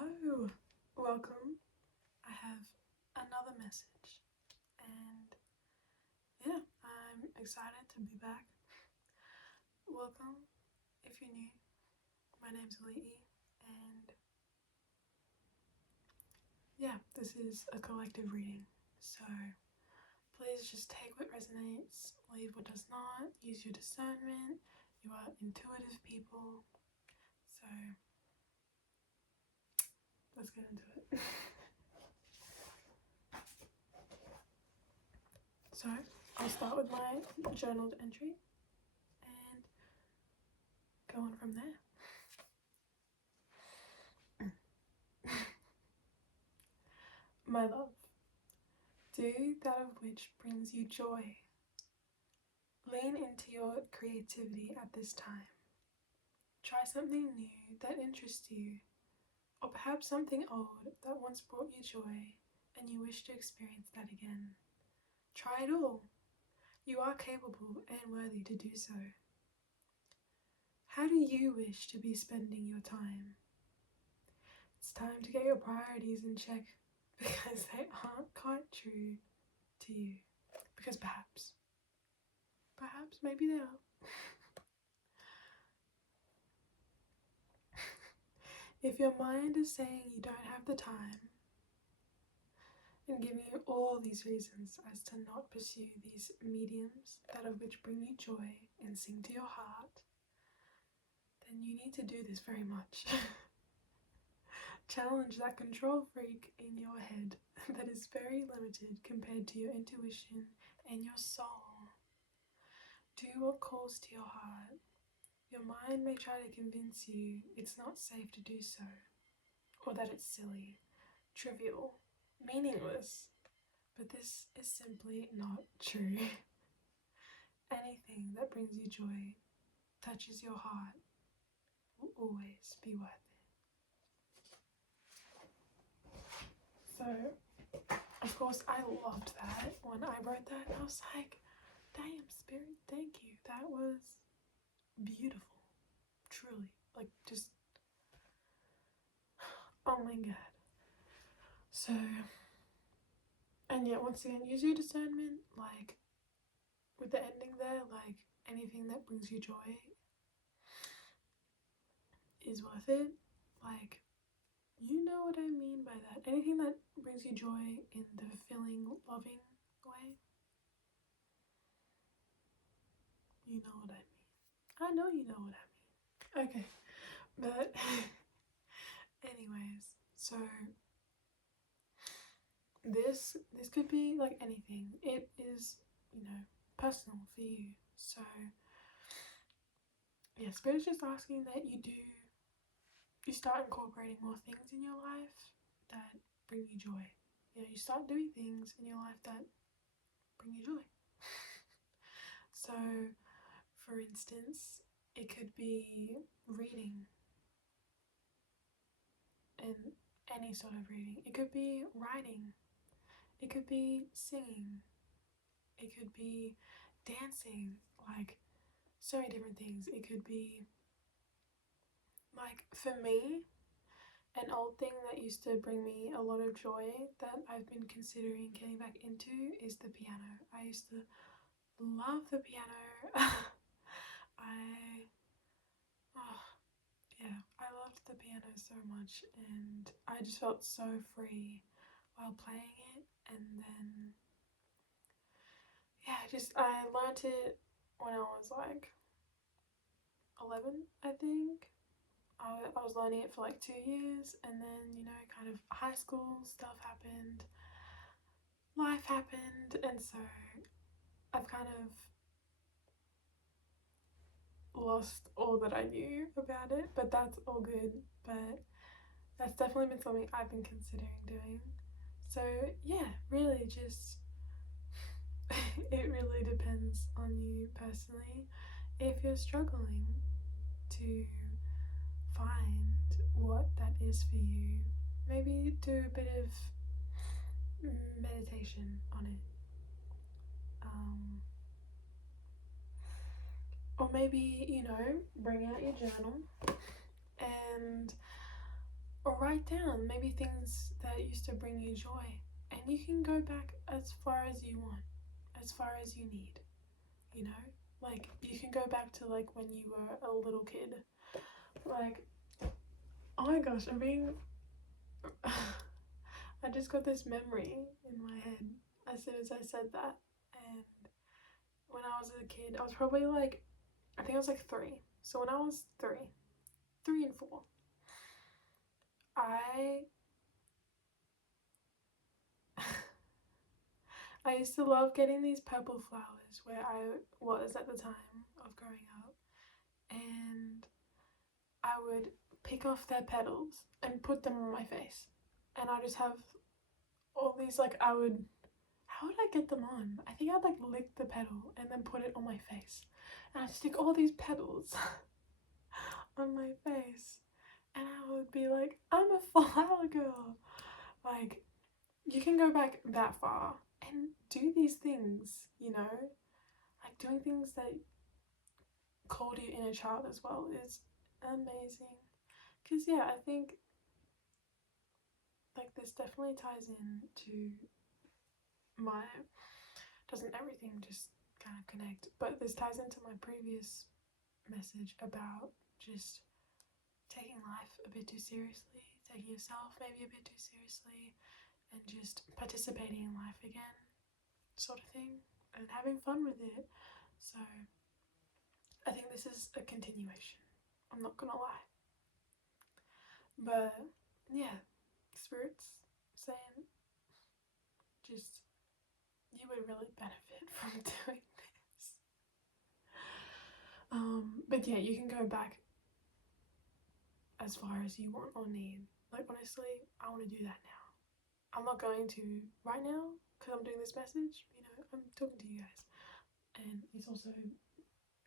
Hello, welcome. I have another message, and yeah, I'm excited to be back. Welcome if you're new. My name's Lee, and yeah, this is a collective reading, so please just take what resonates, leave what does not, use your discernment. You are intuitive people, so let's get into it. So, I'll start with my journaled entry and go on from there. My love, do that of which brings you joy. Lean into your creativity at this time. Try something new that interests you, or perhaps something old that once brought you joy and you wish to experience that again. Try it all. You are capable and worthy to do so. How do you wish to be spending your time? It's time to get your priorities in check because they aren't quite true to you. Because perhaps, maybe they are. If your mind is saying you don't have the time and giving you all these reasons as to not pursue these mediums that of which bring you joy and sing to your heart, then you need to do this very much. Challenge that control freak in your head that is very limited compared to your intuition and your soul. Do what calls to your heart. Your mind may try to convince you it's not safe to do so, or that it's silly, trivial, meaningless, but this is simply not true. Anything that brings you joy, touches your heart, will always be worth it. So, of course, I loved that. When I wrote that, I was like, damn, Spirit, thank you. That was beautiful. Truly. Like, just, oh my god. So, and yet, once again, use your discernment, like, with the ending there, like, anything that brings you joy is worth it. Like, you know what I mean by that. Anything that brings you joy in the fulfilling, loving way. You know what I mean. I know you know what I mean. Okay, but anyways, so this could be like anything. It is, personal for you. So yeah, Spirit's just asking that you start incorporating more things in your life that bring you joy. You start doing things in your life that bring you joy. So, for instance, it could be reading, and any sort of reading. It could be writing. It could be singing. It could be dancing. Like, so many different things. It could be, like, for me, an old thing that used to bring me a lot of joy that I've been considering getting back into is the piano. I used to love the piano. I loved the piano so much, and I just felt so free while playing it. And then I learnt it when I was like 11, I think. I was learning it for like 2 years, and then kind of high school stuff happened, life happened, and so I've kind of lost all that I knew about it, but that's all good. But that's definitely been something I've been considering doing. So yeah, really just it really depends on you personally. If you're struggling to find what that is for you, maybe do a bit of meditation on it. Or maybe, bring out your journal and Or write down maybe things that used to bring you joy. And you can go back as far as you want, as far as you need, you know? Like, you can go back to, like, when you were a little kid. Like, oh my gosh, I'm being... I just got this memory in my head as soon as I said that. And when I was a kid, I was probably like, I think I was like 3. So when I was 3 and 4, I I used to love getting these purple flowers where I was at the time of growing up, and I would pick off their petals and put them on my face, and I just have all these, like, how would I get them on? I think I'd like lick the petal and then put it on my face, and I'd stick all these petals on my face, and I would be like, I'm a flower girl. Like, you can go back that far and do these things, you know? Like, doing things that call to your inner child as well is amazing. Because, yeah, I think, like, this definitely ties in to my... Doesn't everything just kind of connect? But this ties into my previous message about just taking life a bit too seriously, taking yourself maybe a bit too seriously, and just participating in life again, sort of thing, and having fun with it. So I think this is a continuation. I'm not gonna lie. But yeah, spirits saying just you would really benefit from doing this. But yeah, you can go back as far as you want or need. Like, honestly, I want to do that now. I'm not going to right now because I'm doing this message. You know, I'm talking to you guys, and it's also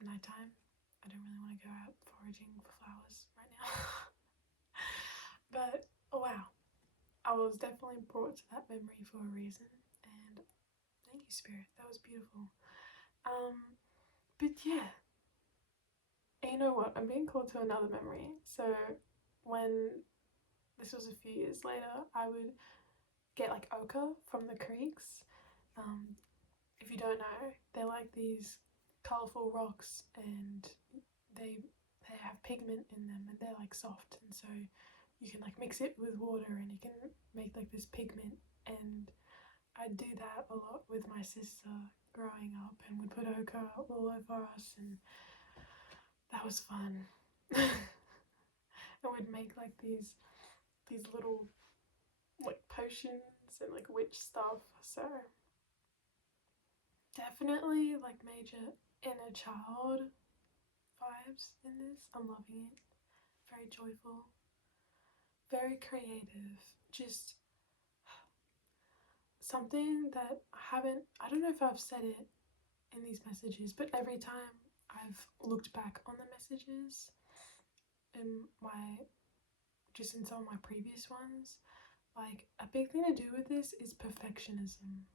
nighttime. I don't really want to go out foraging for flowers right now. But oh wow, I was definitely brought to that memory for a reason, and thank you, Spirit. That was beautiful. But yeah, and you know what? I'm being called to another memory. So when this was a few years later, I would get like ochre from the creeks. Um, if you don't know, they're like these colourful rocks, and they they have pigment in them, and they're like soft, and so you can like mix it with water, and you can make like this pigment. And I do that a lot with my sister growing up, and would put ochre all over us, and that was fun. I would make like these little like potions and like witch stuff. So definitely like major inner child vibes in this. I'm loving it. Very joyful, very creative. Just something that I don't know if I've said it in these messages, but every time I've looked back on the messages in in some of my previous ones, like a big thing to do with this is perfectionism.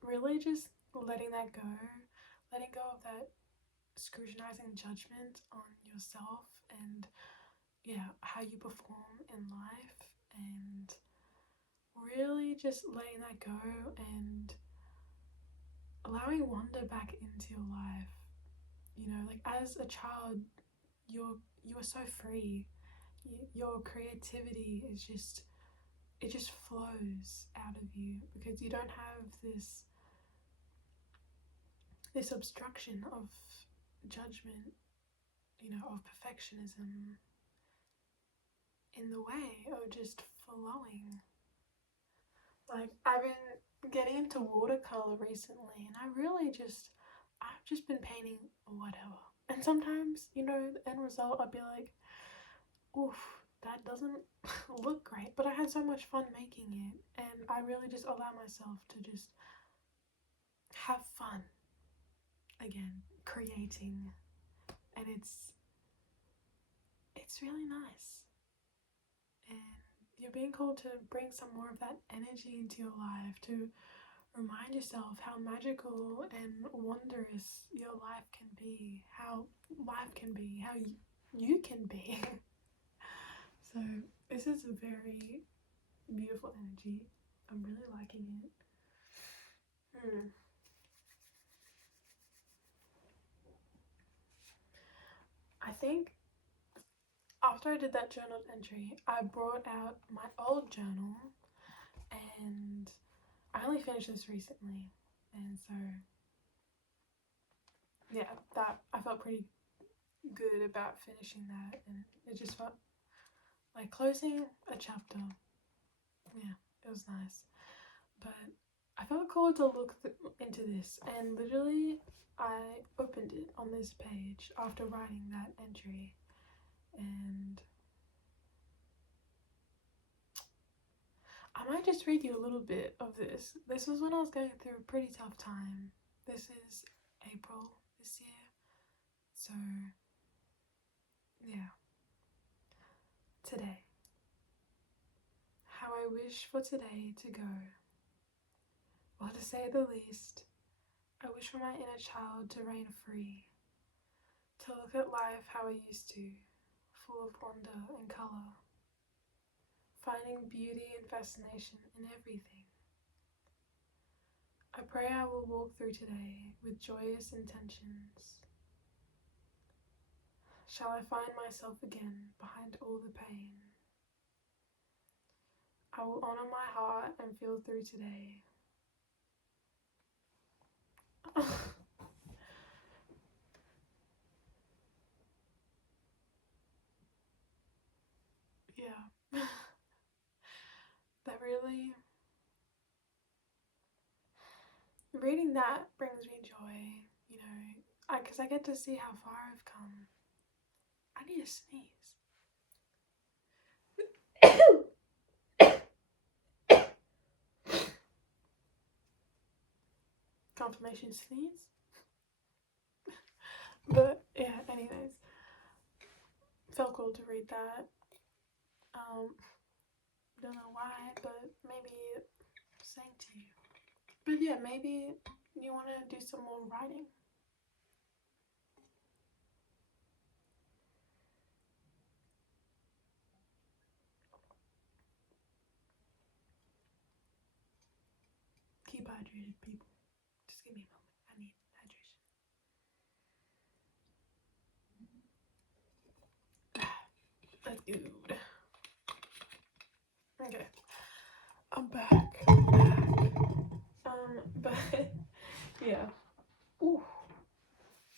Really just letting that go, letting go of that scrutinizing judgment on yourself and yeah, how you perform in life, and really just letting that go and allowing wonder back into your life. You know, like as a child, you are so free. Your creativity is just it just flows out of you because you don't have this obstruction of judgment, you know, of perfectionism in the way of just flowing. Like, I've been getting into watercolor recently, and I've just been painting whatever. And sometimes, you know, the end result, I'd be like, oof, that doesn't look great. But I had so much fun making it, and I really just allow myself to just have fun again, creating. And it's really nice. And you're being called to bring some more of that energy into your life, to remind yourself how magical and wondrous your life can be, how life can be, how you can be. So this is a very beautiful energy. I'm really liking it. I think after I did that journal entry, I brought out my old journal, and I only finished this recently, and so yeah, that I felt pretty good about finishing that, and it just felt like closing a chapter. Yeah, it was nice, but I felt called to look into this, and literally I opened it on this page after writing that entry, and I might just read you a little bit of this. This was when I was going through a pretty tough time. This is April this year, so yeah. Today. How I wish for today to go. Well, to say the least, I wish for my inner child to reign free, to look at life how I used to, full of wonder and colour, finding beauty and fascination in everything. I pray I will walk through today with joyous intentions. Shall I find myself again behind all the pain? I will honour my heart and feel through today. Yeah. That really, reading that brings me joy, you know, because I get to see how far I've come. I need to sneeze. Confirmation sneeze. But yeah, anyways, felt cool to read that. Don't know why, but maybe it sang to you. But yeah, maybe you want to do some more writing. Keep hydrated, people. Just give me a moment. I need hydration. That's good. Okay. I'm back. But yeah. Ooh,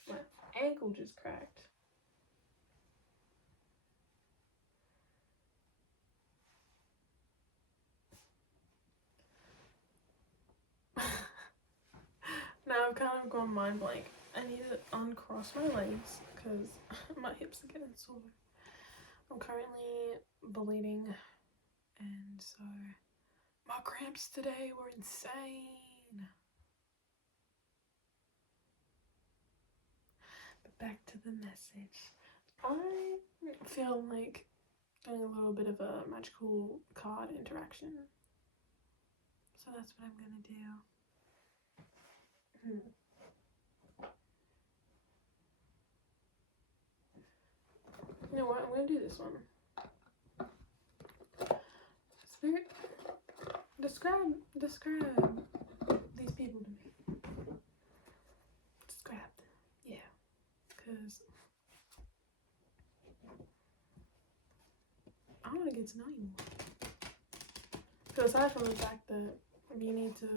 my ankle just cracked. Now I've kind of gone mind blank. I need to uncross my legs because my hips are getting sore. I'm currently bleeding, and so my cramps today were insane. But back to the message. I feel like doing a little bit of a magical card interaction. So that's what I'm gonna do. You know what? I'm gonna do this one. Spirit, describe these people to me. Describe them. Yeah, because I want to get to know you more. So aside from the fact that you need to,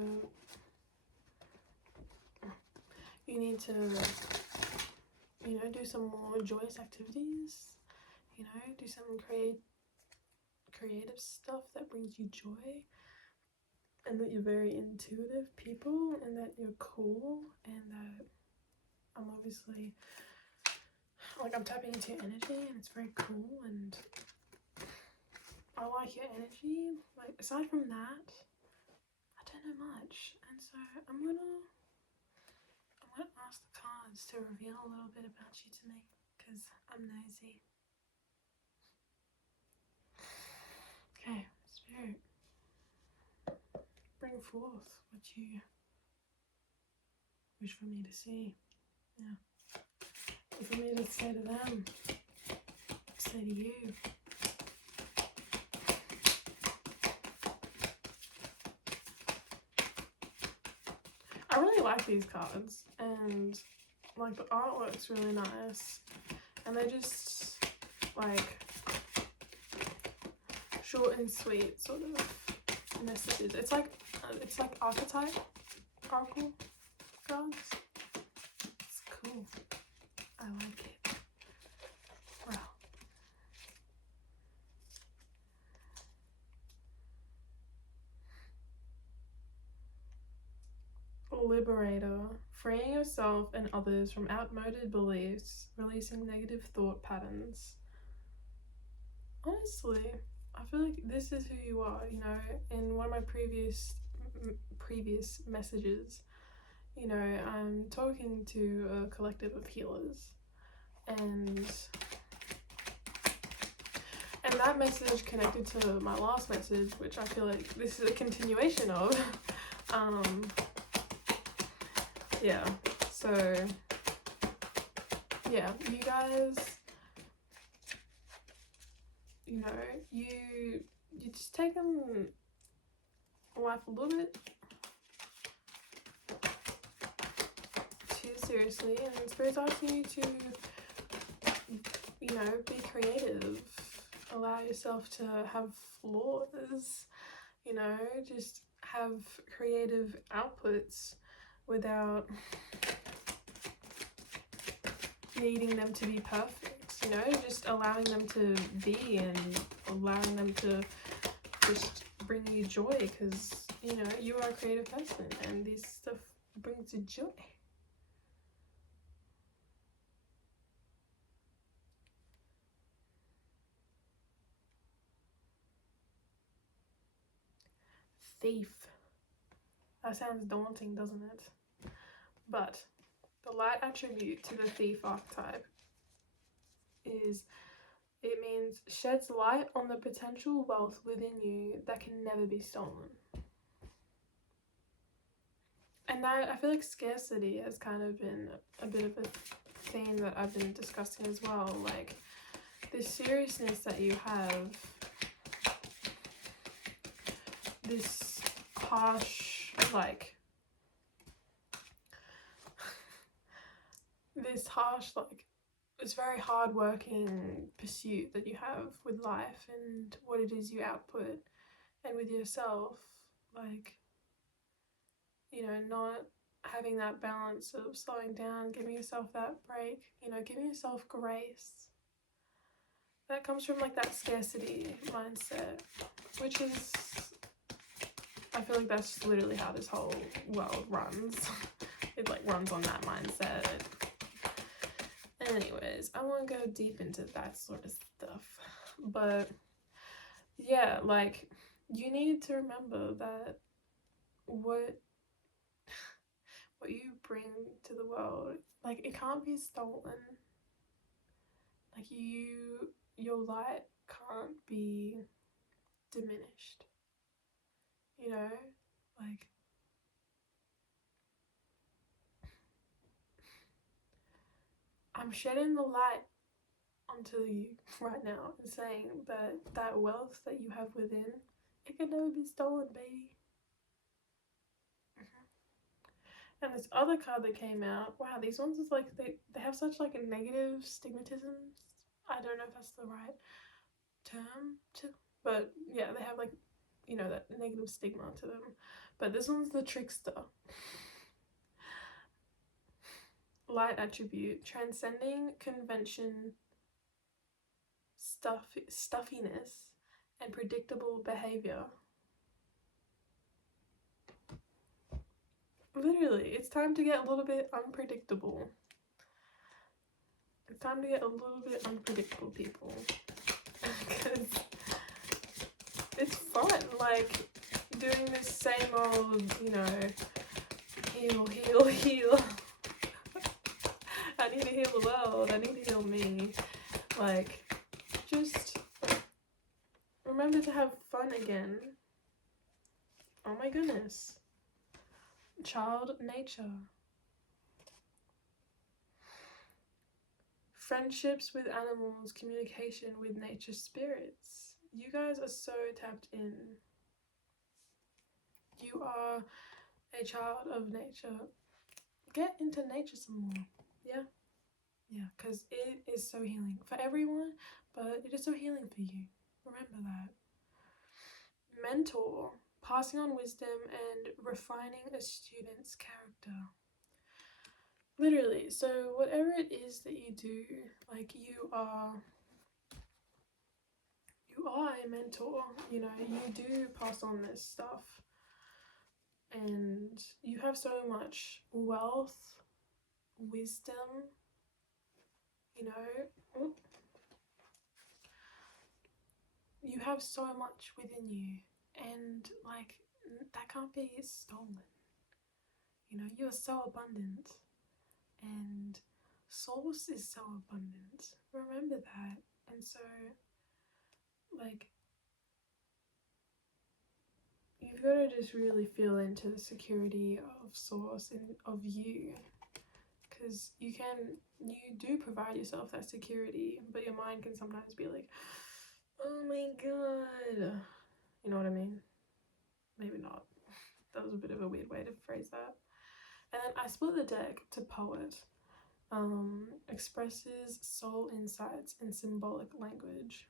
you know, do some more joyous activities. You know, do some creative stuff that brings you joy, and that you're very intuitive people, and that you're cool, and that I'm obviously, like, I'm tapping into your energy, and it's very cool, and I like your energy. Like, aside from that, I don't know much, and so I'm gonna ask the cards to reveal a little bit about you to me, because I'm nosy. Okay, Spirit, bring forth what you wish for me to see. Yeah. For me to say to them, say to you. I really like these cards, and like the artwork's really nice, and they're just like short and sweet sort of messages. It's like archetype oracle cards. It's cool. I like it. Wow. Liberator. Freeing yourself and others from outmoded beliefs, releasing negative thought patterns. Honestly, I feel like this is who you are, you know. In one of my previous messages, you know, I'm talking to a collective of healers, and that message connected to my last message, which I feel like this is a continuation of. Yeah, so yeah, you guys, you know, you just taking life a little bit too seriously, and Spirit's asking you to, you know, be creative, allow yourself to have flaws, you know, just have creative outputs without needing them to be perfect, you know, just allowing them to be and allowing them to just bring you joy, because, you know, you are a creative person and this stuff brings you joy. Thief. That sounds daunting, doesn't it? But the light attribute to the thief archetype is, it means sheds light on the potential wealth within you that can never be stolen. And that, I feel like scarcity has kind of been a bit of a theme that I've been discussing as well. Like, this seriousness that you have, this harsh, like, it's very hard-working pursuit that you have with life and what it is you output, and with yourself, like, you know, not having that balance of slowing down, giving yourself that break, you know, giving yourself grace. That comes from like that scarcity mindset, which is, I feel like that's literally how this whole world runs. It like runs on that mindset. Anyways, I won't go deep into that sort of stuff, but yeah, like, you need to remember that what you bring to the world, like, it can't be stolen. Like, your light can't be diminished, you know? Like, I'm shedding the light onto you right now and saying that that wealth that you have within, it can never be stolen, baby. And this other card that came out, wow, these ones is like, they have such like a negative stigmatism. I don't know if that's the right term to, but yeah, they have like, you know, that negative stigma to them. But this one's the trickster. Light attribute, transcending convention, stuffiness, and predictable behavior. Literally, it's time to get a little bit unpredictable. It's time to get a little bit unpredictable, people. Because it's fun, like, doing this same old, you know, heal, heal, heal. I need to heal the world, I need to heal me. Like, just remember to have fun again. Oh my goodness. Child nature. Friendships with animals, communication with nature spirits. You guys are so tapped in. You are a child of nature, get into nature some more. Yeah, because it is so healing for everyone, but it is so healing for you. Remember that. Mentor, passing on wisdom and refining a student's character. Literally, so whatever it is that you do, like you are a mentor, you know, you do pass on this stuff, and you have so much wealth, wisdom, you know, you have so much within you, and like that can't be stolen. You know, you are so abundant, and source is so abundant. Remember that. And so, like, you've got to just really feel into the security of source and of you, because you do provide yourself that security, but your mind can sometimes be like, oh my god, you know what I mean? Maybe not. That was a bit of a weird way to phrase that. And then I split the deck to poet. Expresses soul insights in symbolic language.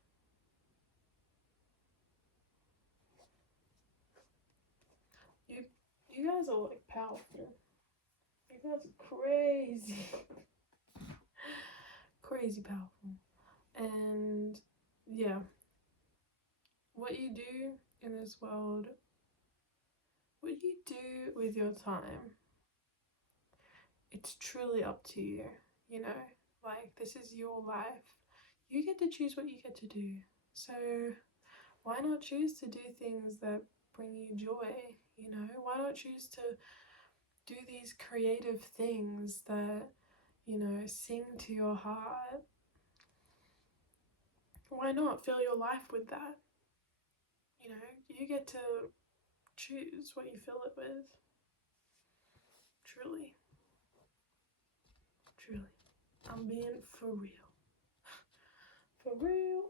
You guys are like powerful. You guys are crazy. Crazy powerful. And yeah, what you do in this world, what you do with your time, it's truly up to you, you know? Like, this is your life. You get to choose what you get to do. So why not choose to do things that bring you joy, you know? Why not choose to do these creative things that, you know, sing to your heart? Why not fill your life with that? You know, you get to choose what you fill it with. Truly. Truly. I'm being for real. For real.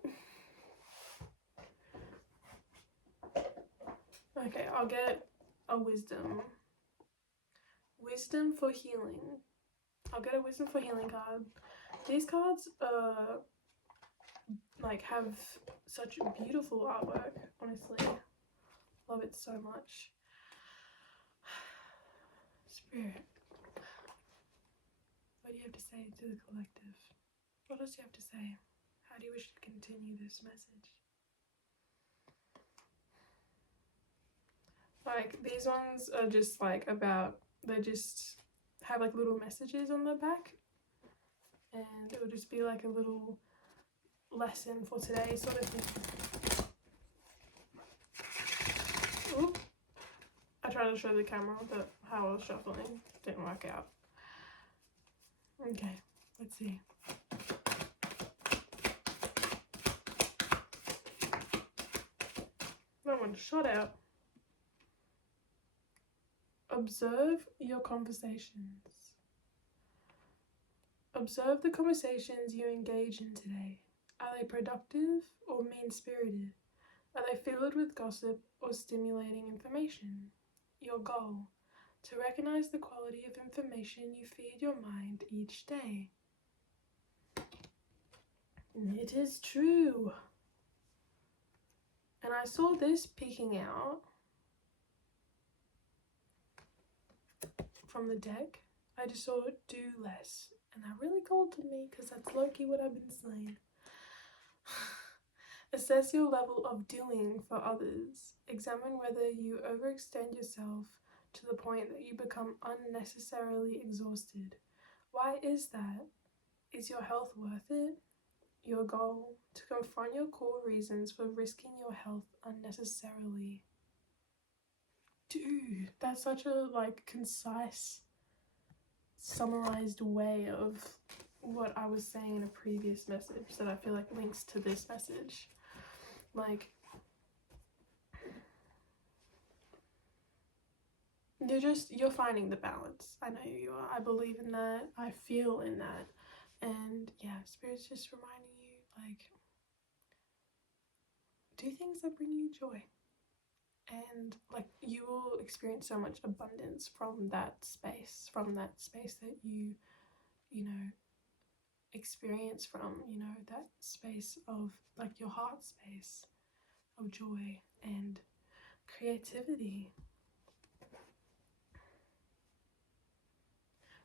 Okay, I'll get a wisdom. Wisdom for healing. I'll get a wisdom for healing card. These cards like have such beautiful artwork, honestly. Love it so much. Spirit, what do you have to say to the collective? What else do you have to say? How do you wish to continue this message? Like, these ones are just like about, they just have like little messages on the back, and it will just be like a little lesson for today sort of thing. Oop. I tried to show the camera, but how I was shuffling didn't work out. Okay, let's see. That one shot out. Observe your conversations. Observe the conversations you engage in today. Are they productive or mean-spirited? Are they filled with gossip or stimulating information? Your goal: to recognize the quality of information you feed your mind each day. It is true. And I saw this peeking out from the deck. I just saw it do less. And that really called to me, because that's low-key what I've been saying. Assess your level of doing for others. Examine whether you overextend yourself to the point that you become unnecessarily exhausted. Why is that? Is your health worth it? Your goal: to confront your core reasons for risking your health unnecessarily. Dude, that's such a concise, summarized way of what I was saying in a previous message that I feel like links to this message. Like, you're finding the balance. I know you are. I believe in that. I feel in that. And yeah, Spirit's just reminding you, like, do things that bring you joy. and like you will experience so much abundance from that space, that you know experience from, that space of like your heart space of joy and creativity.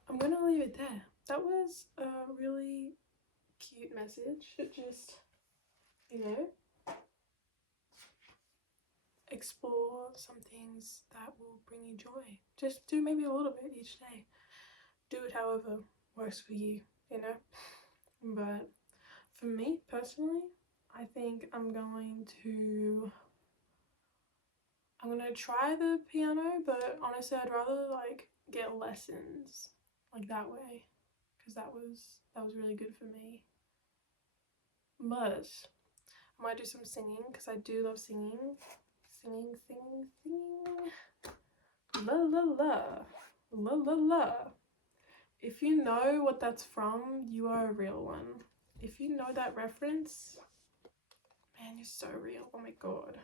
I'm gonna leave it there. That was a really cute message. Just, explore some things that will bring you joy. Just do maybe a little bit each day. Do it however works for you, But for me personally, I think I'm gonna try the piano, but honestly I'd rather like get lessons like that way, because that was really good for me. But I might do some singing because I do love singing. Singing. La la la. La la la. If you know what that's from, you are a real one. If you know that reference, man, you're so real. Oh my god.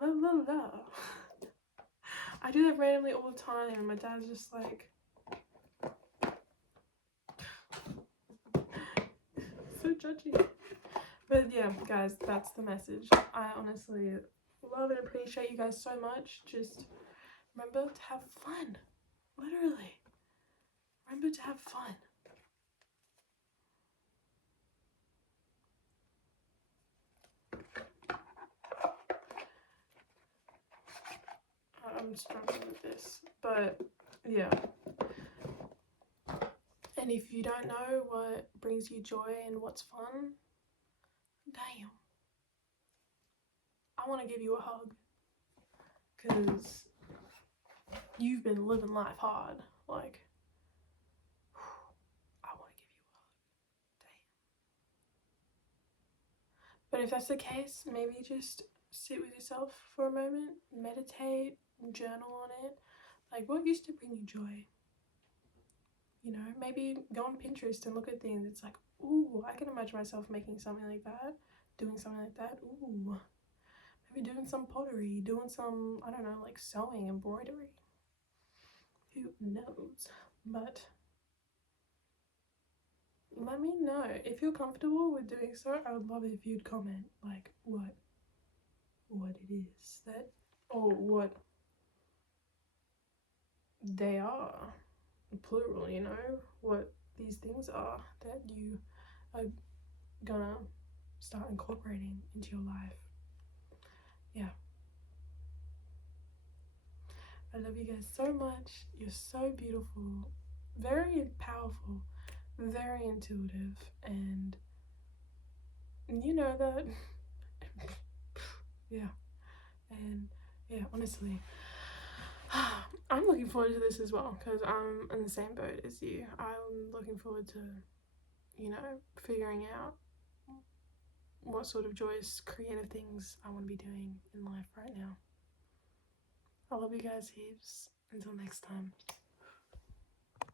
La la la. I do that randomly all the time, and my dad's just like, so judgy. But yeah, guys, that's the message. I honestly love and appreciate you guys so much. Just remember to have fun. Literally. Remember to have fun. I'm struggling with this, but yeah. And if you don't know what brings you joy and what's fun, damn, I want to give you a hug, because you've been living life hard. Like, I want to give you a hug. Damn. But if that's the case, maybe just sit with yourself for a moment, meditate, journal on it. Like, what used to bring you joy? Maybe go on Pinterest and look at things. It's like, ooh, I can imagine myself making something like that, doing something like that. Ooh, maybe doing some pottery, doing some, I don't know, like sewing, embroidery. Who knows? But let me know if you're comfortable with doing so. I would love it if you'd comment like what it is that, or what they are, plural, what these things are that you are gonna start incorporating into your life. Yeah. I love you guys so much. You're so beautiful, very powerful, very intuitive, and you know that. Yeah. And yeah, honestly, I'm looking forward to this as well, because I'm in the same boat as you. I'm looking forward to, figuring out what sort of joyous, creative things I want to be doing in life right now. I love you guys heaps. Until next time.